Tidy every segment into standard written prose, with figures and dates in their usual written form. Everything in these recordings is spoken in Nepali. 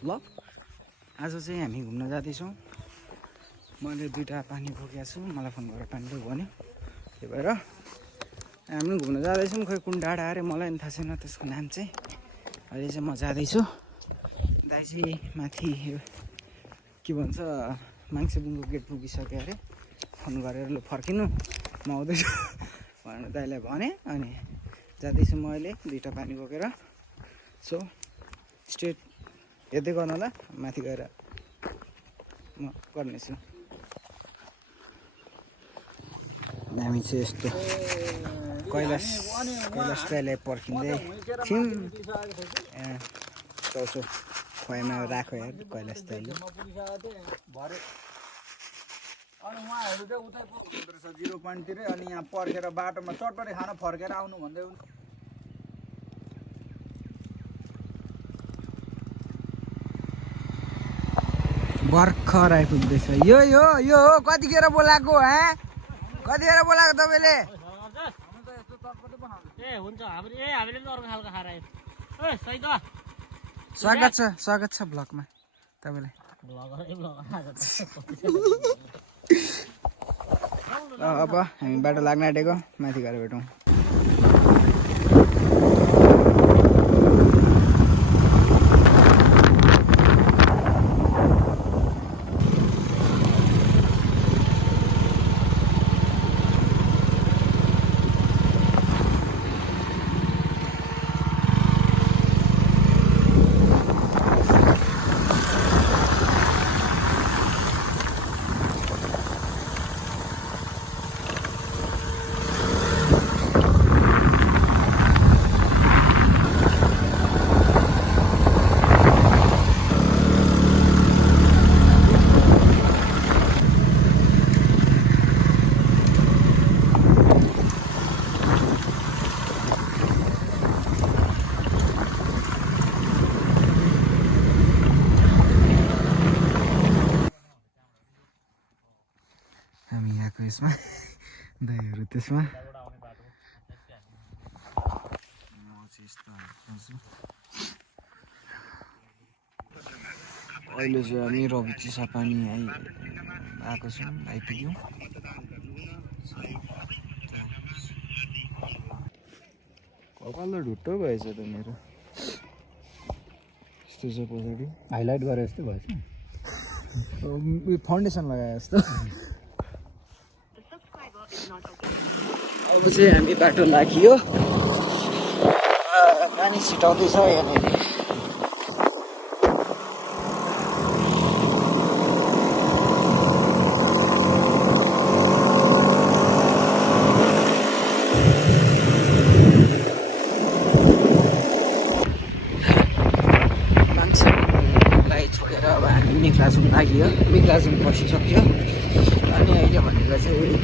ल आज चाहिँ हामी घुम्न जाँदैछौँ। मैले 2टा पानी बोकेको छु, मलाई फोन गरेर पानी बोक भन्यो, त्यही भएर हामी घुम्न जाँदैछौँ। खोइ कुन डाँडा अरे मलाई पनि थाहा छैन त्यसको नाम चाहिँ। अहिले चाहिँ म जाँदैछु। दाइ चाहिँ माथि के भन्छ माङ्सेबुङको गेट पुगिसक्यो अरे, फोन गरेर ल फर्किनु म आउँदैछु भनेर दाइलाई भने। अनि जाँदैछु म अहिले 2टा पानी बोकेर। सो स्ट्रेट हेर्दै गर्नु होला, माथि गएर म गर्नेछु। हामी चाहिँ यस्तो कैलाश दाइलाई पर्खिँदै थियौँ। चौसो खुवाइमा राख्यो यार कैलाश दाइले। अनि उहाँहरू चाहिँ उतै पुग्दो रहेछ 0 पोइन्टतिरै। अनि यहाँ पर्खेर बाटोमा चटपटी खान फर्केर आउनु भन्दै भर्खर आइपुग्दैछ। यो यो यो हो कतिखेर बोलाएको कतिखेर बोलाएको तपाईँले? स्वागत छ ब्लगमा तपाईँलाई। अब हामी बाटो लाग्न आँटेको, माथि गएर भेटौँ। हामी यहाँको यसमा दाइहरू त्यसमा, म चाहिँ यस्तो अहिले चाहिँ हामी रवि चिसा पानी आएको छौँ, आइपुग्यौँ। कपाल त ढुट्टो भएछ त मेरो, यस्तो छ पछाडि हाइलाइट गरे जस्तो भएछ। फाउन्डेसन लगाए जस्तो। अब चाहिँ हामी बाटो लाग्यो, पानी छिटाउँदैछ यहाँनिर। मान्छेलाई छोडेर अब हामी मेघलाजुङ लाग्यो, मेघलाजुङ पसिसक्यो। अनि अहिले भनेको चाहिँ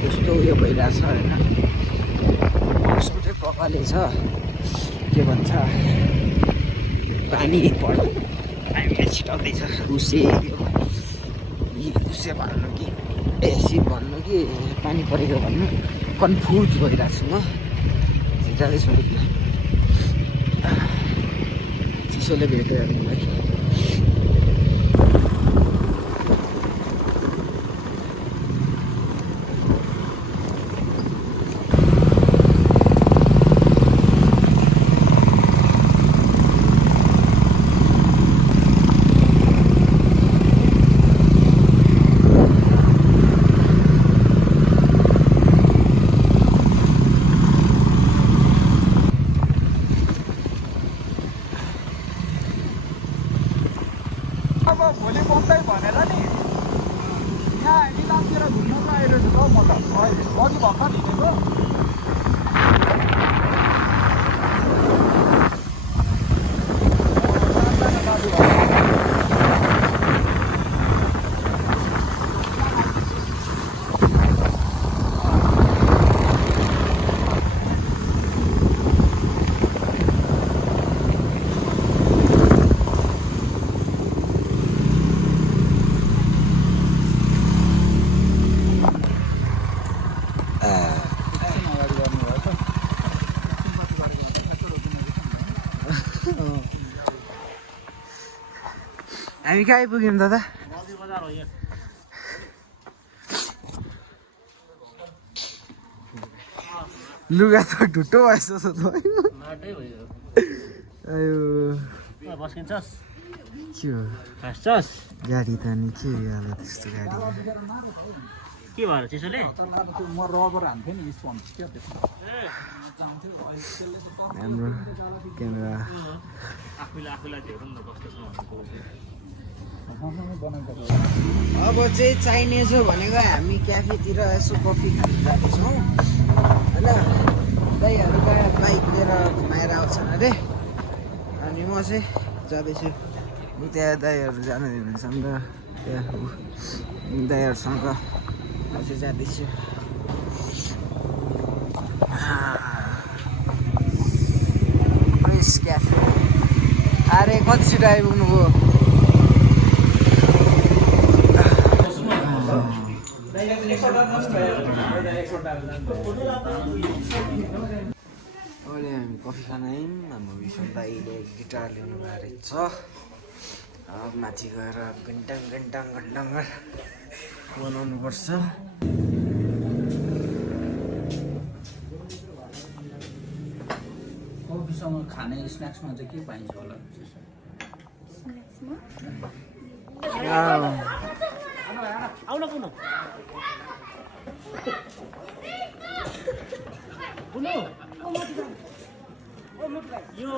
यस्तो उयो भइरहेछ होइन, उसको चाहिँ कपाले छ के भन्छ पानी हामीले छिटाउँदैछ। उसे भन्नु कि सिप भन्नु कि पानी परेको भन्नु, कन्फ्युज भइरहेको छु म। जाँदैछु चिसोले भेट्यो मलाई। भोलि बन्दै भनेर नि यहाँ इलामतिर घुम्न आइरहेको छु त म त। अघि भर्खर हिँडेको। हामी कहाँ आइपुग्यौँ दादा लुगा त ढुट्टो भएछ त अयो के हो गाडी त नि के होला त्यस्तो गाडी के भएर चिसोले म रबर हान्थेँ नि स्पन्ज क्या हाम्रो क्यामेरा आफूलाई धेरै न कस्तो छ अब चाहिँ चाइनिज हो भनेको हामी क्याफेतिर यसो कफी खानु जाँदैछौँ होइन दाइहरू बाइक लिएर घुमाएर आउँछन् अरे अनि म चाहिँ जाँदैछु त्यहाँ दाइहरू जानु दिनुहुन्छ नि त त्यहाँ दाइहरूसँग म चाहिँ जाँदैछु प्रेस क्याफे अरे कति छिटो आइपुग्नु भयो अहिले हामी कफी खान आयौँ हाम्रो विष्णु दाइले गिटार लिनु भएको छ अब माथि गएर घन्टाङ बनाउनुपर्छ कफीसँग खाने स्न्याक्समा चाहिँ के पाइन्छ होला आउन पुग्नु यो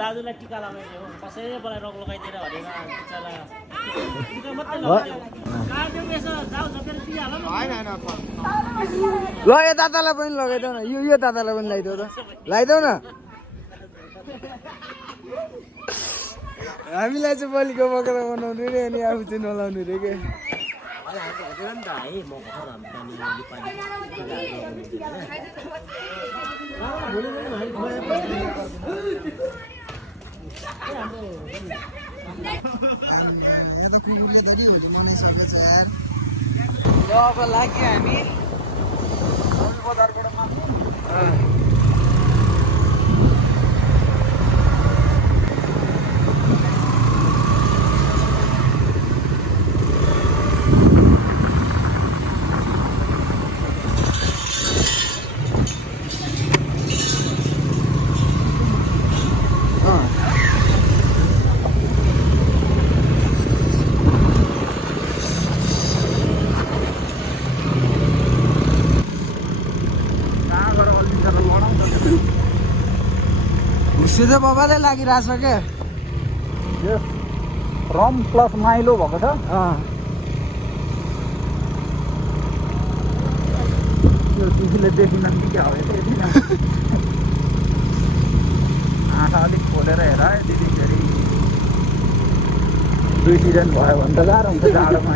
दाजुलाई टिका लगाइदियो कसैले मलाई रग लगाइदिएर भनेर बिचरा टिका मात्रै लगाइदियो काट्यो यसो जाऊ झपेर पिहाल ल यो दादालाई पनि लगाइदेऊ न यो दादालाई पनि लगाइदेऊ त लगाइदेऊ न हामीलाई चाहिँ बलिको बकरा बनाउनु रे अनि आफू चाहिँ नलाउनु रे के अब लाग्यो हामी हुस्से चाहिँ बाबाले लागिरहेछ क्या रम प्लस माइलो भएको छ त्यो टिभीले देखिन कि क्या हो यति आँखा अलिक खोलेर हेर है दिदी फेरि 2 सिजन भयो भने त गाह्रो हुन्छ जाडोमा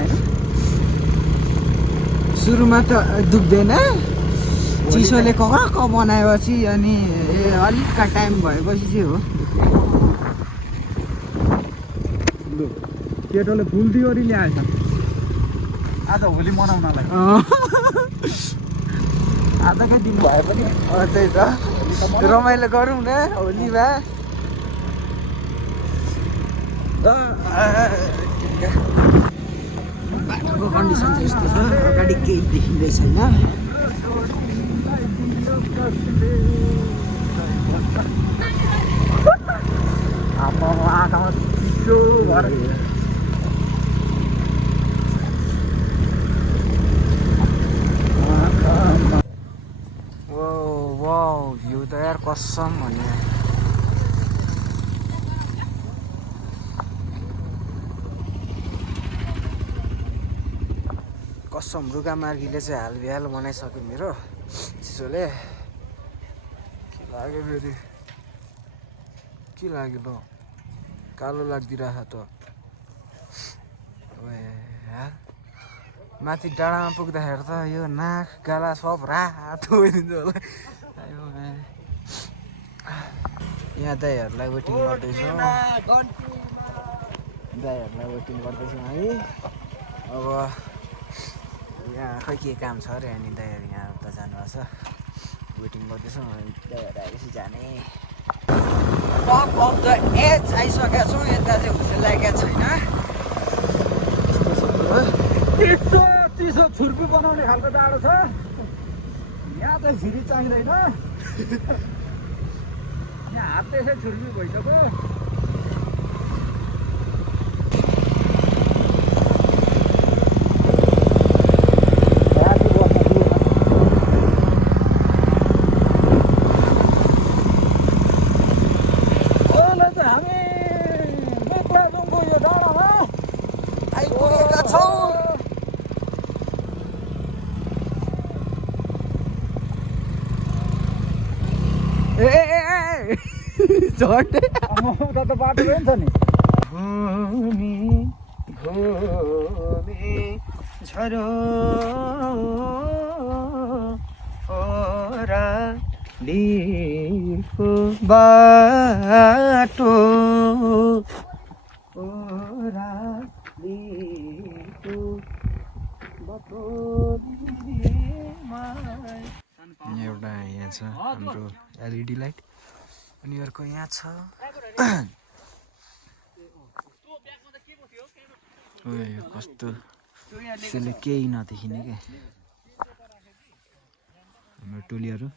सुरुमा त दुख्दैन चिसोले कक्रक्क बनाएपछि अनि अलिक टाइम भएपछि चाहिँ हो केटोले फुल दियोरी ल्याएछ आज होली मनाउनलाई आजकै दिन भए पनि त्यही त रमाइलो गरौँ न होलीमा बाटोको कन्डिसन चाहिँ यस्तो छ अगाडि केही देखिँदै छैन आँखामा चिसो भएर भ्यू त यार कसम भन्ने कसम रुगा मार्गीले चाहिँ हालबिहाल बनाइसक्यो मेरो चिसोले के लाग्यो फेरि के लाग्यो ल कालो लाग्दिरहेछ त यार माथि डाँडामा पुग्दाखेरि त यो नाक गाला सब रातो भइदिन्छ होला यहाँ दाइहरूलाई वेटिङ गर्दैछौँ दाइहरूलाई वेटिङ गर्दैछौँ है अब यहाँ खै के काम छ अरे अनि दाइहरू यहाँ उता जानुभएको छ वेटिङ गर्दैछौँ अनि दाइहरू आएपछि जाने टप अफ द एज आइसकेका छौँ यता चाहिँ हुँदै लागेको छैन चिसो चिसो छुर्पी बनाउने खालको जाडो छ यहाँ चाहिँ फेरि चाहिँदैन यहाँ हात त्यसै छुर्पी भइसक्यो हामी मेक्लाजुङको यो डाँडामा आइपुगेका छौँ झट्टै उता त बाटो गयो नि त नि भूमि भूमि झरो ओरालीको बाटो ओरालीको बाटो एउटा यहाँ छ हाम्रो एलइडी लाइट अनि अर्को यहाँ छ कस्तो त्यसले केही नदेखिने क्या हाम्रो टोलीहरू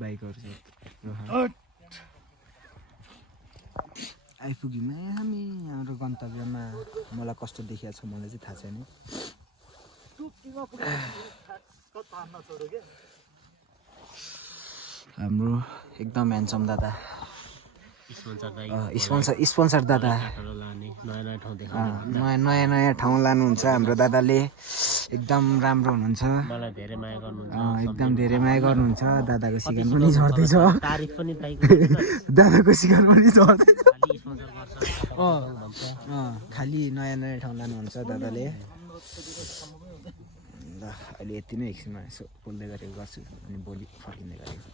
बाइकहरू छ आइपुग्यौँ हामी हाम्रो गन्तव्यमा मलाई कस्तो देखिएको छ मलाई चाहिँ थाहा छैन हाम्रो एकदम ह्यान्डसम दादा स्पोन्सर दादा नयाँ नयाँ ठाउँ लानुहुन्छ हाम्रो दादाले एकदम राम्रो हुनुहुन्छ एकदम धेरै माया गर्नुहुन्छ दादाको सिगार पनि झर्दैछ दादाको सिगार पनि झर्दैछ खालि नयाँ नयाँ ठाउँ लानुहुन्छ दादाले ल अहिले यति नै एकछिनमा यसो बोल्दै गरेको गर्छु अनि भोलि फर्किँदै गरेको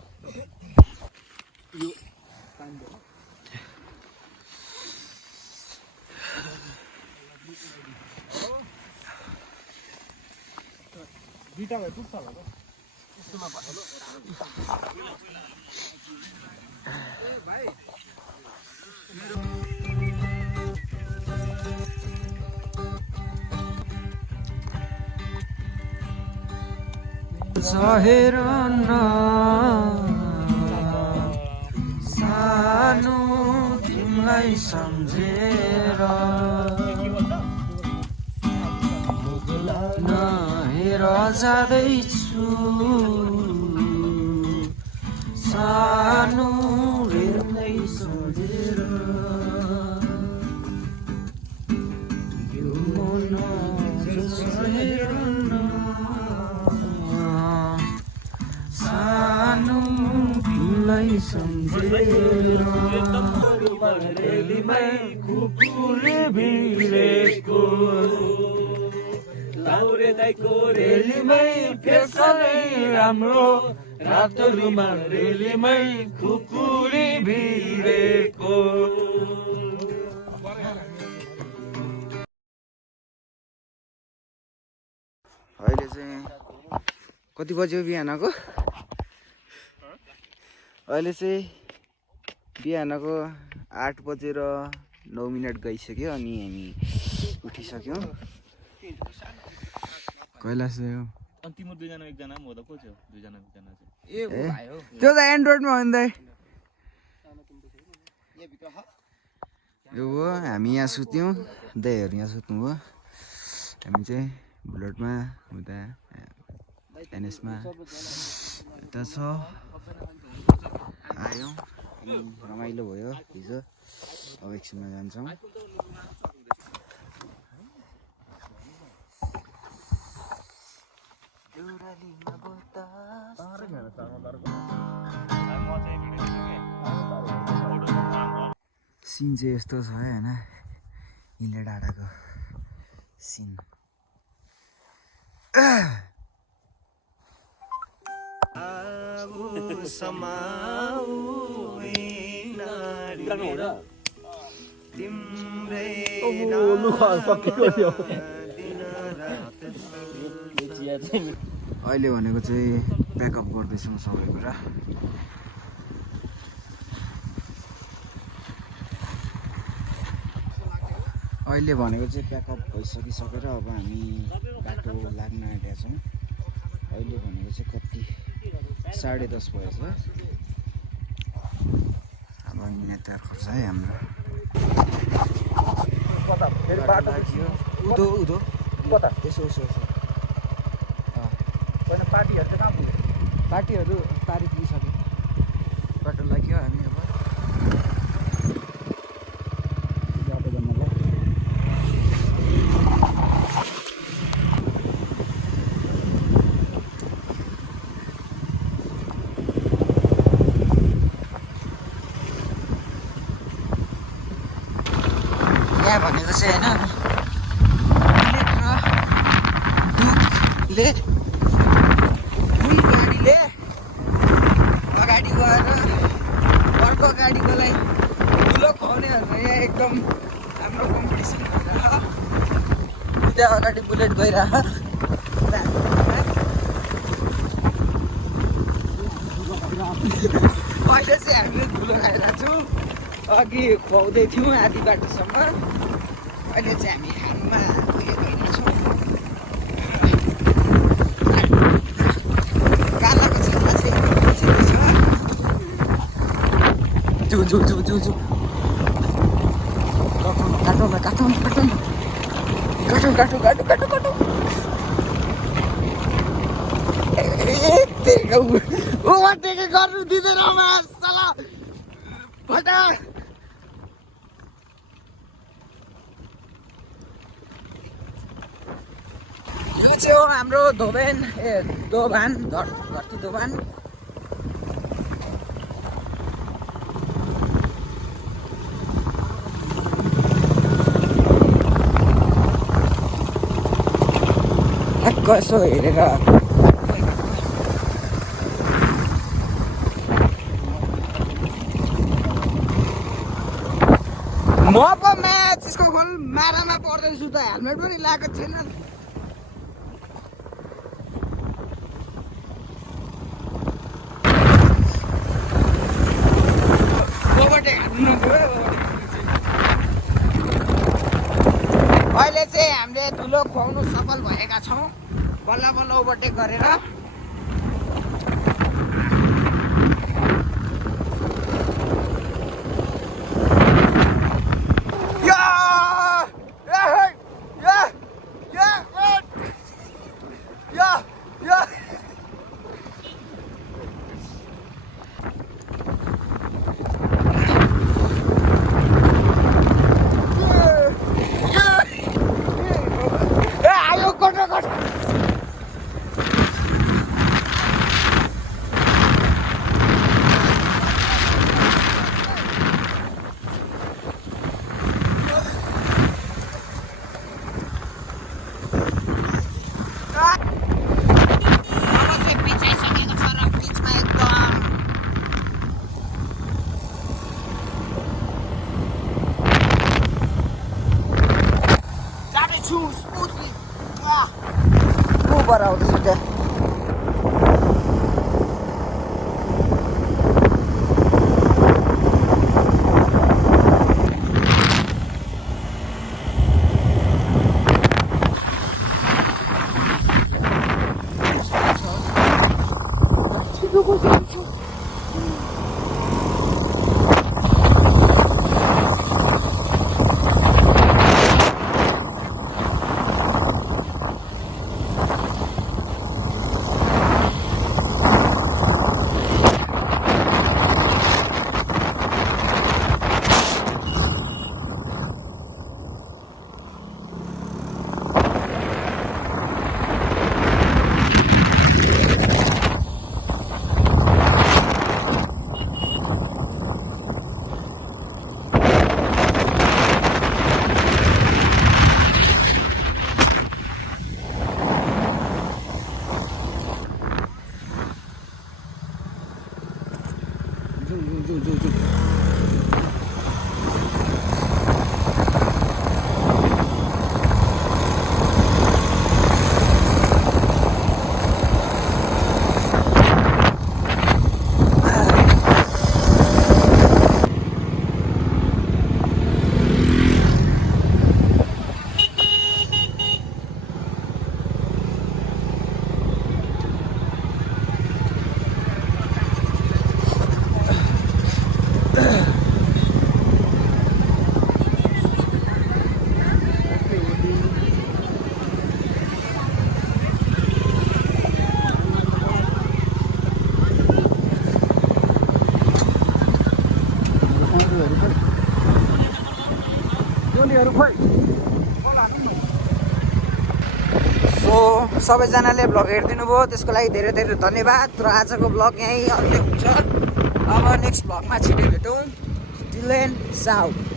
दुईटा भए पुग्छ होला भाइ सहेर न सानो तिमीलाई सम्झेर नहेर जाँदैछु सानो हेर्दै सम्झेर यो मन सहेर न सानो तिमीलाई सम्झेर रेलीमै कुकुरले भिडेको लाउरे दाइको रेलीमै फेसनै राम्रो रातो रुमाल रेलीमै कुकुरले भिडेको अहिले चाहिँ कति बज्यो बिहानको अहिले चाहिँ बिहानको 8:09 गइसक्यो अनि हामी उठिसक्यौँ कैलाश हो अनि तिम्रो दुईजना एकजना पनि हो त को थियो दुईजना एकजना चाहिँ त्यो त एन्ड्रोइडमा हो नि त यो हो हामी यहाँ सुत्यौँ दाइहरू यहाँ सुत्नुभयो हामी चाहिँ बुलेटमा उता एनएसमा यता छ आयौँ रमाइलो भयो हिजो अब एकछिनमा जान्छौँ सिन चाहिँ यस्तो छ होइन हिले डाँडाको सिन अहिले भनेको चाहिँ प्याकअप गर्दैछौँ सबै कुरा अहिले भनेको चाहिँ प्याकअप भइसकिसकेर अब हामी बाटो लाग्न आँटेका छौँ। अहिले भनेको चाहिँ कति 10:30 भएछ। अब यहाँ खर्च है हाम्रो कता फेरि बाटो लाग्यो उदो उदो कता यसो यसो यसो होइन पार्टीहरू चाहिँ कहाँ पुग्यो? पार्टीहरू पारी पुगिसक्यो। बाटो लाग्यो हामी अब बाटो जान्नलाई। यहाँ भनेको चाहिँ होइन दुधले कुन गाडीले अगाडि गएर अर्को गाडीकोलाई ठुलो खुवाउनेहरू यहाँ एकदम राम्रो कम्पिटिसन भइरह। त्यहाँ अगाडि बुलेट गइरह। अहिले चाहिँ हामीले ठुलो खाइरहेको छौँ। अघि खुवाउँदै थियौँ आधी बाटोसम्म। अहिले चाहिँ हामी खानुमा गइरहेको छौँ। कालाको छेउमा चाहिँ जु जु जु जु जु काटौँ न काटौँ न काटौँ न काटौँ काटौँ काटौँ काटौँ काटौँ। ओभरटेकिङ गर्नु दिँदैन साला फटा। यो चाहिँ हो हाम्रो दोभान धरती दोभान। यसो हेरेर म पो म्याच यसको गोल मारामा पर्दैछु त हेलमेट पनि लगाएको छैन। अहिले चाहिँ हामीले ठुलो खुवाउनु सफल भएका छौँ बल्ल बल्ल ओभरटेक गरेर। ऊपर आउँदैछ त्यहाँ। गाडीहरू खोइ सो सबैजनाले भ्लग हेरिदिनु भयो त्यसको लागि धेरै धेरै धन्यवाद र आजको भ्लग यहीँ अन्त्य हुन्छ अब नेक्स्ट भ्लगमा छिटै भेटौँ टिल देन साउथ